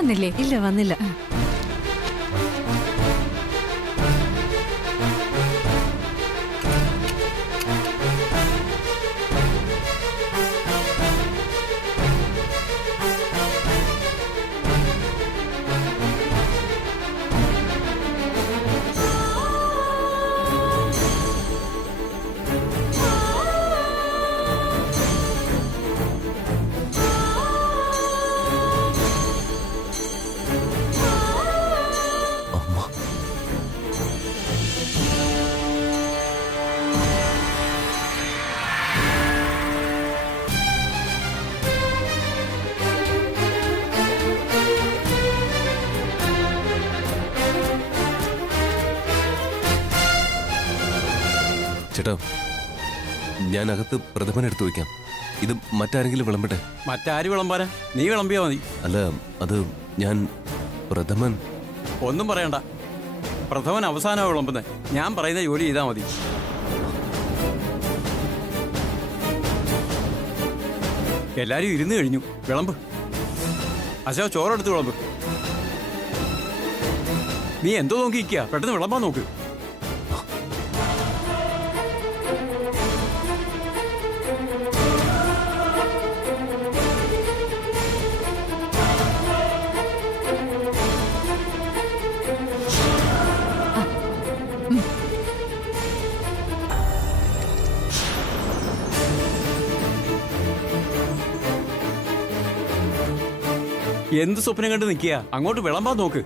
വന്നില്ലേ? ഇല്ല, വന്നില്ല. ചേട്ടാ, ഞാൻ അകത്ത് പ്രഥമൻ എടുത്തു വയ്ക്കാം. ഇത് മറ്റാരെങ്കിലും വിളമ്പട്ടെ? മറ്റാര് വിളമ്പാനാ? നീ വിളമ്പിയാ മതി. അല്ല, അത് ഞാൻ പ്രഥമൻ. ഒന്നും പറയണ്ട, പ്രഥമൻ അവസാനമാണ് വിളമ്പുന്നത്. ഞാൻ പറയുന്ന ജോലി ചെയ്താൽ മതി. എല്ലാരും ഇരുന്ന് കഴിഞ്ഞു. വിളമ്പ്. അശോ, ചോറെടുത്ത് വിളമ്പ്. നീ എന്തോ നോക്കിയിരിക്കുക? പെട്ടെന്ന് വിളമ്പാൻ നോക്ക്. എന്ത് സ്വപ്നം കണ്ട് നിൽക്കുക? അങ്ങോട്ട് വിളമ്പാൻ നോക്ക്.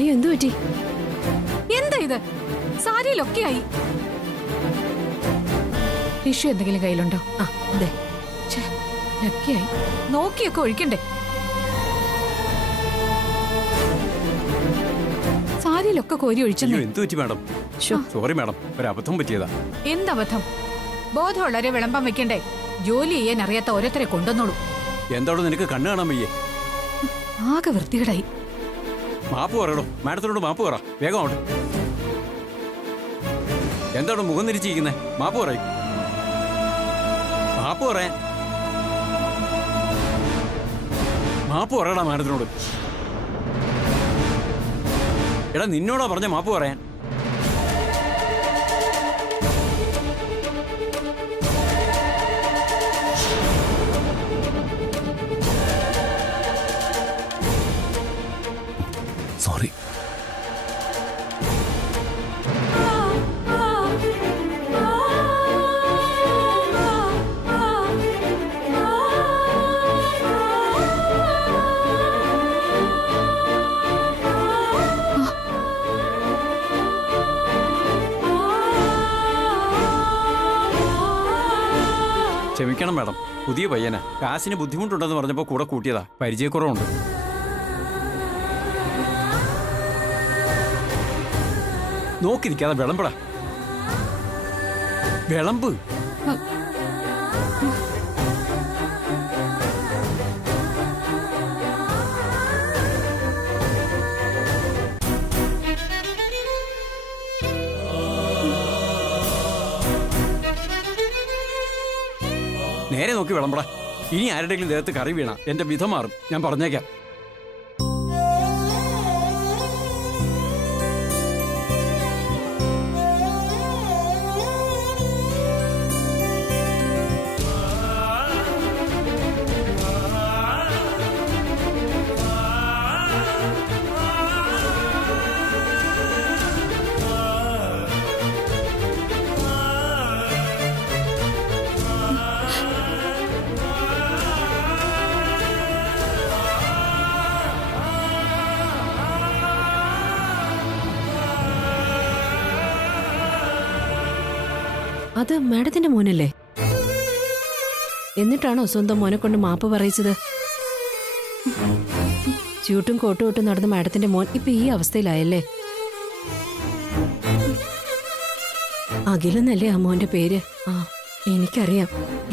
അയ്യോ, എന്തു പറ്റി? എന്താ ഇത്? സാരിയിലൊക്കെ ആയി. ടിഷ്യൂ എന്തെങ്കിലും കയ്യിലുണ്ടോ? ആ, അതെ. ലക്കിയായി. നോക്കിയൊക്കെ ഒഴിക്കണ്ടേ? സാരിയിലൊക്കെ കോരി ഒഴിച്ചെന്നേ. എന്ത് പറ്റി മാഡം? സോറി മാഡം, ഒരു അബദ്ധം പറ്റിയതാ. എന്തബദ്ധം? ബോധമുള്ളവരെ വിളമ്പാൻ വെക്കണ്ടേ? ജോലി ചെയ്യാൻ അറിയാത്ത ഓരോരുത്തരെ കൊണ്ടുവന്നോളൂ. എന്തോടെ നിനക്ക് കണ്ണ് കാണാൻ വയ്യേ? ആകെ വൃത്തികേടായി. മാപ്പ് പറയടോ, മാഡത്തിനോട് മാപ്പ് പറ. വേഗം ആവട്ടെ. എന്താണ് മുഖം തിരിച്ചിരിക്കുന്നേ? മാപ്പ് പറയും. മാപ്പ് പറയാൻ. മാപ്പ് പറയടാ മാഡത്തിനോട്. എടാ, നിന്നോടാ പറഞ്ഞ മാപ്പ് പറയാൻ. സോറി. ക്ഷമിക്കണം മാഡം, പുതിയ പയ്യനാ. കാശിന് ബുദ്ധിമുട്ടുണ്ടെന്ന് പറഞ്ഞപ്പോൾ കൂടെ കൂട്ടിയതാ. പരിചയക്കുറവുണ്ട്. നോക്കിയിരിക്കാതെ വിളമ്പടാ. വിളമ്പ്. നേരെ നോക്കി വിളമ്പടാ. ഇനി ആരുടെയെങ്കിലും ദേഹത്ത് കറി വീണ എന്റെ വിധം മാറും, ഞാൻ പറഞ്ഞേക്കാം. അത് മാഡത്തിന്റെ മോനല്ലേ? എന്നിട്ടാണോ സ്വന്തം മോനെ കൊണ്ട് മാപ്പ് പറയിച്ചത്? ചൂട്ടും കോട്ടും ഇട്ട് നടന്ന മാഡത്തിന്റെ മോൻ ഇപ്പൊ ഈ അവസ്ഥയിലായല്ലേ? അഖിലെന്നല്ലേ ആ മോന്റെ പേര്? ആ, എനിക്കറിയാം.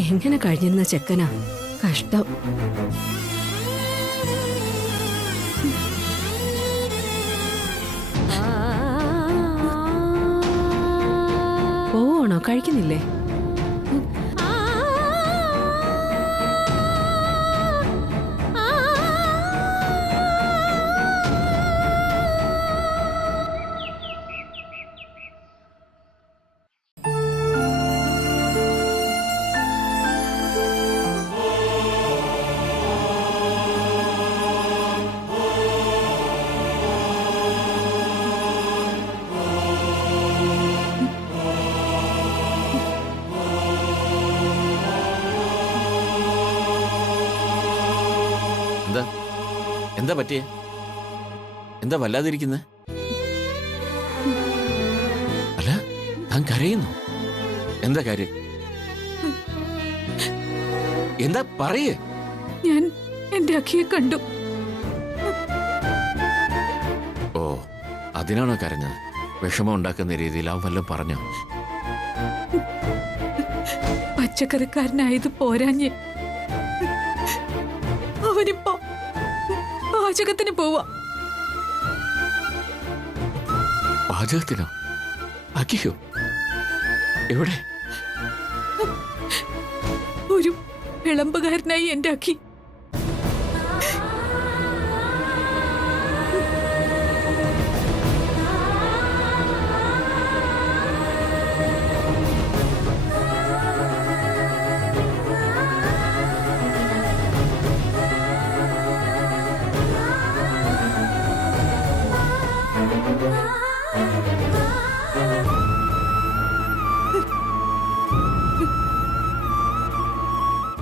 എങ്ങനെ കഴിഞ്ഞിരുന്ന ചെക്കനാ. കഷ്ടം. പോവാണോ? കഴിക്കുന്നില്ലേ? എന്താ പറ്റിയേ? എന്താ വല്ലാതിരിക്കുന്നേ? അല്ല, താൻ കരയുന്നു. എന്താ കാര്യം? എന്താ പറയേ? ഞാൻ എന്റെ അഖിയെ കണ്ടു. ഓ, അതിനാണോ കരഞ്ഞത്? വിഷമം ഉണ്ടാക്കുന്ന രീതിയിൽ അവൻ വല്ലതും പറഞ്ഞോ? പച്ചക്കറിക്കാരനായത് പോരാഞ്ഞ് അവനിപ്പോ പാചകത്തിന് പോവാ. പാചകത്തിനോ? അഖിയോ? എവിടെ? ഒരു വിളമ്പുകാരനായി എന്റെ അഖി.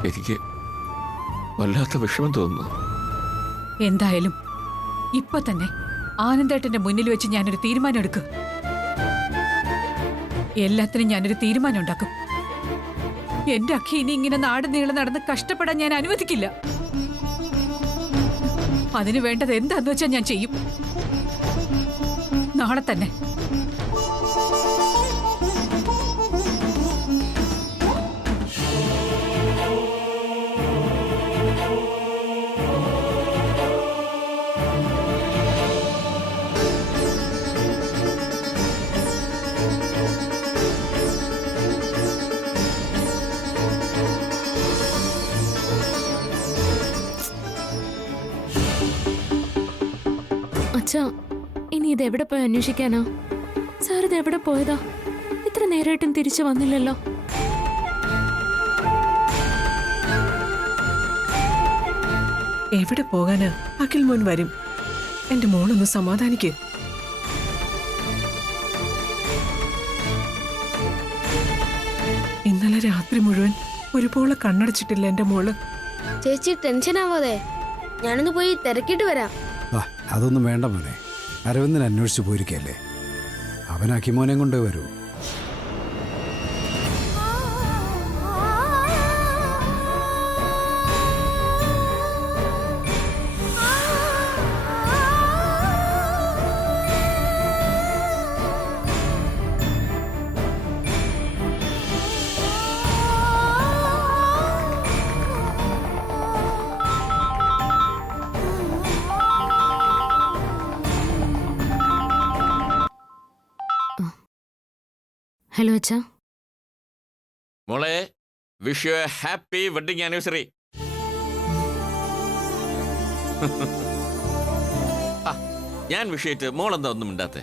എനിക്ക് വല്ലാത്ത വിഷമം തോന്നുന്നു. എന്തായാലും ഇപ്പൊ തന്നെ ആനന്ദേട്ടന്റെ മുന്നിൽ വെച്ച് ഞാനൊരു തീരുമാനം എടുക്കും. എല്ലാത്തിനും ഞാനൊരു തീരുമാനം ഉണ്ടാക്കും. എന്റെ അഖി ഇനി ഇങ്ങനെ നാട് നീളെ നടന്ന് കഷ്ടപ്പെടാൻ ഞാൻ അനുവദിക്കില്ല. അതിനു വേണ്ടത് എന്താന്ന് വെച്ചാൽ ഞാൻ ചെയ്യും. നാളെ തന്നെ. അച്ഛാ, ഇനി ഇതെവിടെ പോയി അന്വേഷിക്കാനാ? സാർ ഇത് എവിടെ പോയതാ? ഇത്ര നേരമായിട്ടും തിരിച്ചു വന്നില്ലല്ലോ. എവിടെ പോകാന്? അഖിൽ മോൻ വരും. എന്റെ മോളൊന്ന് സമാധാനിക്ക്. ഇന്നലെ രാത്രി മുഴുവൻ ഒരുപോലെ കണ്ണടച്ചിട്ടില്ല എന്റെ മോള്. ചേച്ചി ടെൻഷൻ ആവാതെ, ഞാനൊന്ന് പോയി തിരക്കിട്ട് വരാം. അതൊന്നും വേണ്ട മോനെ. അരവിന്ദൻ അന്വേഷിച്ചു പോയിരിക്കല്ലേ. അവൻ അഖിമോനെ കൊണ്ട് വരൂ. ഹലോ അച്ഛാ. മോളെ, wish you A happy wedding anniversary. ഞാൻ വിഷയത്ത് മോളെന്താ ഒന്നും മിണ്ടാത്തെ?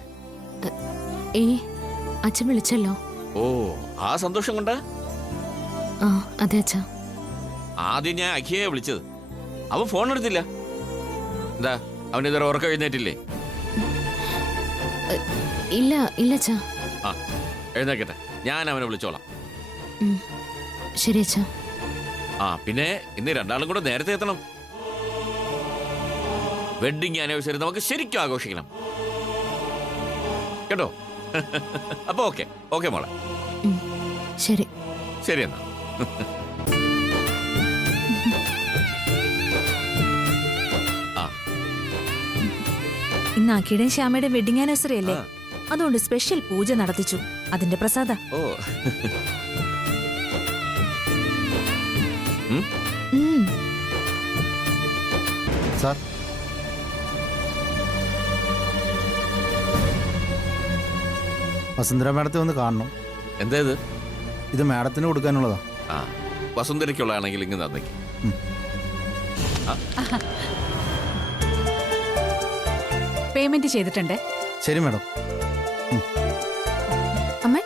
അച്ഛൻ വിളിച്ചല്ലോ. ഓ, ആ സന്തോഷം കൊണ്ടാ? ആ അതെ അച്ഛാ. ആദ്യം ഞാൻ അഖിയെ വിളിച്ചത്, അവൻ ഫോൺ എടുത്തില്ല. എന്താ അവൻ ഇതുവരെ ഉറക്കം എഴുന്നേറ്റില്ലേ? ഇല്ല ഇല്ല അച്ഛാ. ആ, എഴുന്നേക്കട്ടെ, ഞാൻ അവനെ വിളിച്ചോളാം. ശരി അച്ഛാ. ആ പിന്നെ ഇന്ന് രണ്ടാളും കൂടെ നേരത്തെ എത്തണം. വെഡിങ് ആനിവേഴ്സറി നമുക്ക് ശരിക്കും ആഘോഷിക്കണം കേട്ടോ. അപ്പൊ ഓക്കെ ഓക്കെ മോളെ. ശരി ശരി എന്നാ. ആ ഇന്ന് അഖിയുടെയും ശ്യാമയുടെയും വെഡിങ് ആനിവേഴ്സറി അല്ലേ, അതുകൊണ്ട് സ്പെഷ്യൽ പൂജ നടത്തിച്ചു. അതിന്റെ പ്രസാദ. ഓ സാർ, വസുന്ധര മാഡത്തെ ഒന്ന് കാണണം. എന്താ ഇത്? ഇത് മാഡത്തിന് കൊടുക്കാനുള്ളതാ. ആ, വസുന്ധരയ്ക്കുള്ളതാണെങ്കിൽ ഇങ്ങ് തന്നേക്ക്. പേയ്മെന്റ് ചെയ്തിട്ടുണ്ട്. ശരി മാഡം. അമ്മേ,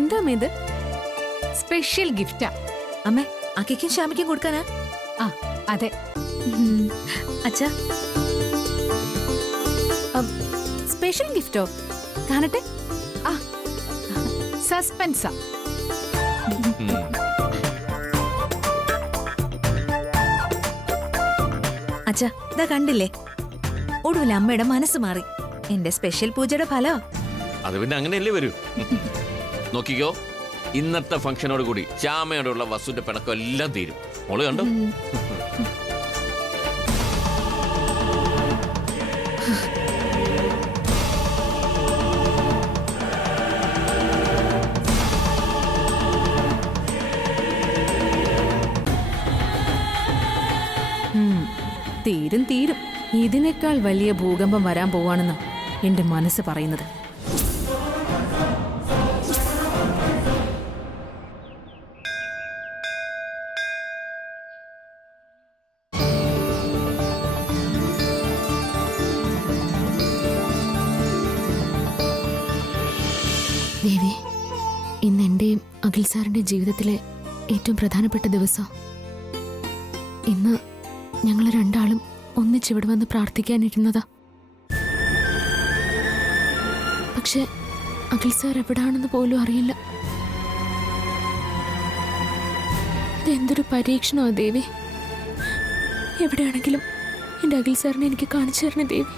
എന്താ അമ്മേ ഇത്? സ്പെഷ്യൽ ഗിഫ്റ്റാ. അമ്മേ, അഖിക്കും ശ്യാമയ്ക്കും കൊടുക്കാനാ? ആ അതെ. അച്ഛാ, സ്പെഷ്യൽ ഗിഫ്റ്റോ? കാണട്ടെ. ആ സസ്പെൻസാ. അച്ഛാ, ഇതാ കണ്ടില്ലേ, ഒടുവിൽ അമ്മയുടെ മനസ്സ് മാറി. എന്റെ സ്പെഷ്യൽ പൂജയുടെ ഫലോ. അത് പിന്നെ അങ്ങനെയല്ലേ വരൂ. നോക്കിക്കോ, ഇന്നത്തെ ഫംഗ്ഷനോട് കൂടി ശ്യാമയോടുള്ള വസുവിന്റെ പിണക്കം എല്ലാം തീരും. മോള് കണ്ടോ? തീരും തീരും. ഇതിനേക്കാൾ വലിയ ഭൂകമ്പം വരാൻ പോവാണെന്ന് എന്റെ മനസ്സ് പറയുന്നത്. ദേവി, ഇന്ന് എന്റെയും അഖിൽ സാറിന്റെ ജീവിതത്തിലെ ഏറ്റവും പ്രധാനപ്പെട്ട ദിവസം. ഇന്ന് ഞങ്ങൾ രണ്ടാളും ഒന്നിച്ചിവിടെ വന്ന് പ്രാർത്ഥിക്കാനിരുന്നതാ. പക്ഷെ അഖിൽ സാർ എവിടാണെന്ന് പോലും അറിയില്ല. ഇതെന്തൊരു പരീക്ഷണമാ ദേവി. എവിടെയാണെങ്കിലും എന്റെ അഖിൽ സാറിനെ എനിക്ക് കാണിച്ചു തരണേ ദേവി.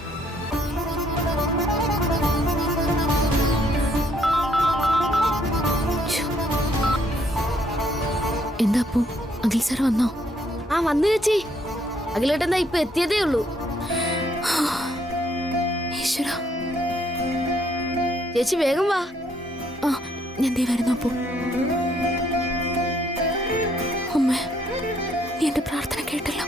എന്താ അപ്പോ, അഖിൽ സാർ വന്നോ? ആ വന്നു ചേച്ചി. അഖിലേട്ടെന്താ ഇപ്പൊ എത്തിയതേ ഉള്ളൂ. ഈശ്വരാ. ചേച്ചി വേഗം വാ. ആ ഞാൻ ദേ വരുന്നു. അപ്പോ അമ്മ, നീ എന്റെ പ്രാർത്ഥന കേട്ടല്ലോ.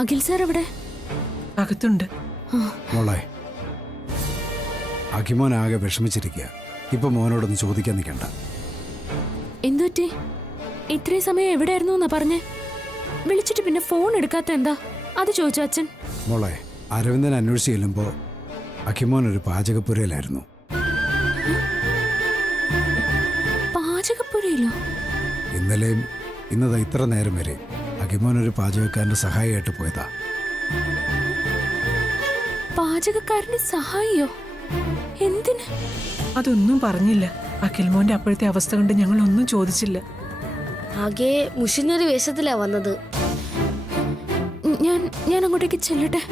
അഖിൽ സാർ എവിടെ? അകത്തുണ്ട്. മോളെ, അഖിമോൻ ആകെ വിഷമിച്ചിരിക്കുക. ഇപ്പൊ മോനോടൊന്ന് ചോദിക്കാൻ നിൽക്കണ്ട. എന്തുപറ്റി? ഇത്രയും സമയം എവിടെയായിരുന്നു എന്നാ പറഞ്ഞേ? വിളിച്ചിട്ട് പിന്നെ ഫോൺ എടുക്കാത്ത എന്താ? അത് ചോദിച്ചു അച്ഛൻ. മോളെ, അരവിന്ദൻ അന്വേഷിച്ച് ചെല്ലുമ്പോ അഖിമോൻ ഒരു പാചകപ്പുരയിലായിരുന്നു. പാചകപ്പുരയിലോ? ഇന്നലെയും ഇന്നതാ ഇത്ര നേരം വരെ അഖിമോൻ ഒരു പാചകക്കാരന്റെ സഹായിയായിട്ട് പോയതാ. പാചകക്കാരന്റെ സഹായിയോ? എന്തിന്? അതൊന്നും പറഞ്ഞില്ല. അഖിൽ മോന്റെ അപ്പോഴത്തെ അവസ്ഥ കൊണ്ട് ഞങ്ങൾ ഒന്നും ചോദിച്ചില്ല. ആകെ മുഷിഞ്ഞൊരു വേഷത്തിലാ വന്നത്. ഞാൻ അങ്ങോട്ടേക്ക് ചെല്ലട്ടെ.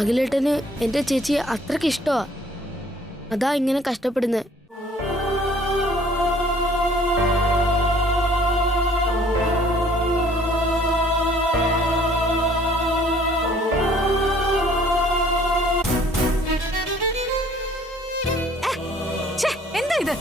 അഖിലേട്ടന് എന്റെ ചേച്ചിയെ അത്രയ്ക്ക് ഇഷ്ടമാ. അതാ ഇങ്ങനെ കഷ്ടപ്പെടുന്നത്. ഛേ, എന്താ ഇത്?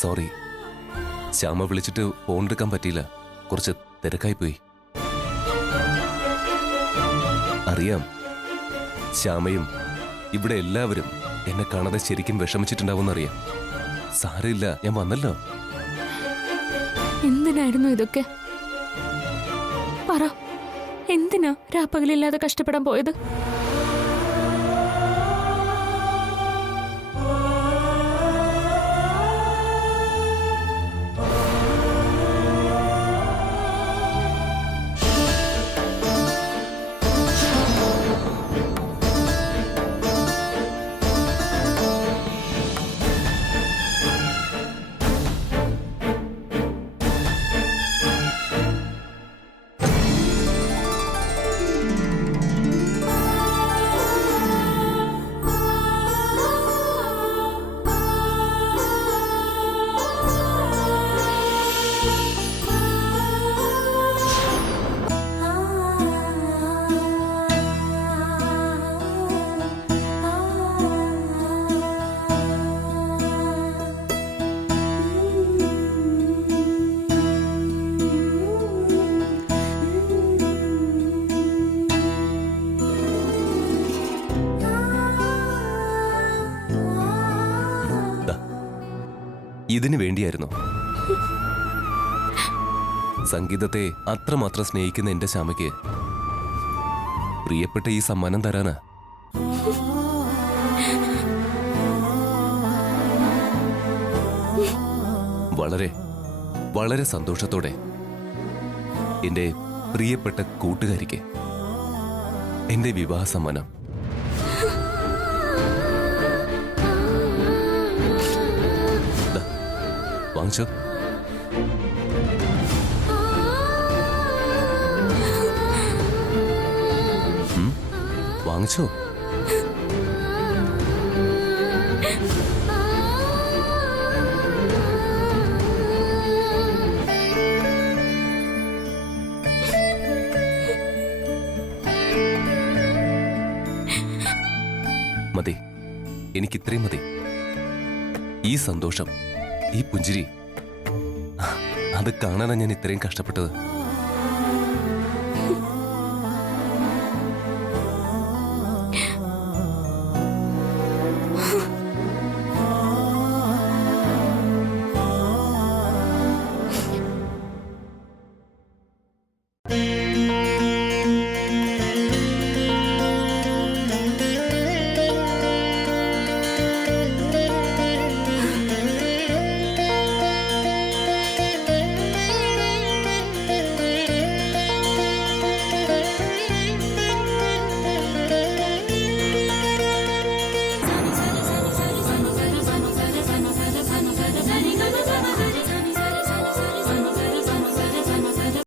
സോറി, ശ്യാമ വിളിച്ചിട്ട് ഫോൺ എടുക്കാൻ പറ്റിയില്ല. കുറച്ച് തിരക്കായിപ്പോയി. അറിയാം, ശ്യാമയും ഇവിടെ എല്ലാവരും എന്നെ കാണാതെ ശരിക്കും വിഷമിച്ചിട്ടുണ്ടാവുമെന്നറിയാം. സാരമില്ല, ഞാൻ വന്നല്ലോ. എന്തിനായിരുന്നു ഇതൊക്കെ? പറ, എന്തിനാ രാപ്പകലില്ലാതെ കഷ്ടപ്പെടാൻ പോയത്? ഇതിനു വേണ്ടിയായിരുന്നു. സംഗീതത്തെ അത്രമാത്രം സ്നേഹിക്കുന്ന എന്റെ ശ്യാമയ്ക്ക് പ്രിയപ്പെട്ട ഈ സമ്മാനം തരാനാ. വളരെ വളരെ സന്തോഷത്തോടെ എന്റെ പ്രിയപ്പെട്ട കൂട്ടുകാരിക്ക് എന്റെ വിവാഹ സമ്മാനം. വാങ്ങിച്ചോ. വാങ്ങിച്ചോ. മതി, എനിക്കിത്രയും മതി. ഈ സന്തോഷം, ഈ പുഞ്ചിരി, അത് കാണാനാണ് ഞാൻ ഇത്രയും കഷ്ടപ്പെട്ടത്.